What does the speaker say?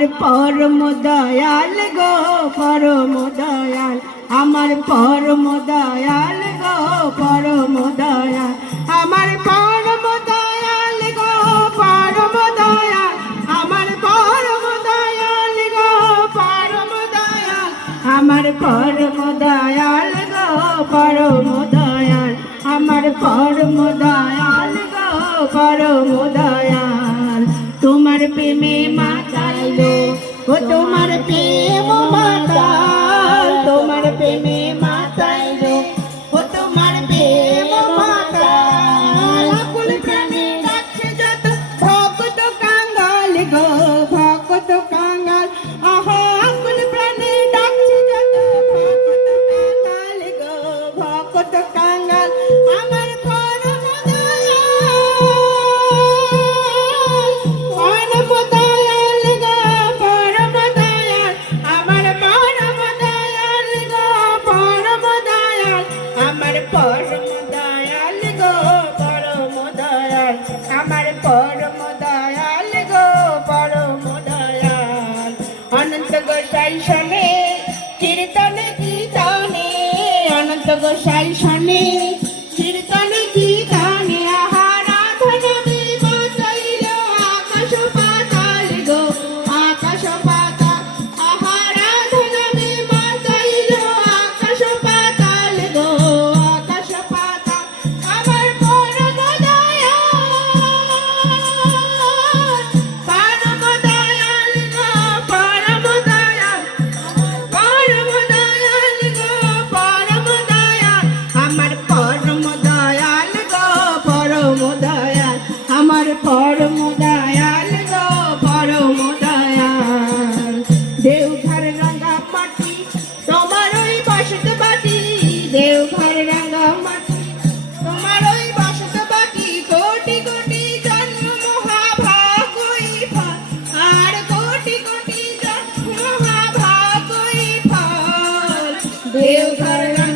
আমার পরম দয়াল গো, পরম দয়াল। আমার পরম দয়াল গো, পরম দয়াল। আমার পরম দয়াল গো, পরম দয়াল। আমার পরম দয়াল গো, পরম দয়াল। আমার পরম দয়াল গো, পরম দয়াল। আমার পরম দয়াল গো, পরম দয়াল। তোমার প্রেমে মাতা 我都 Rochelle Yeah.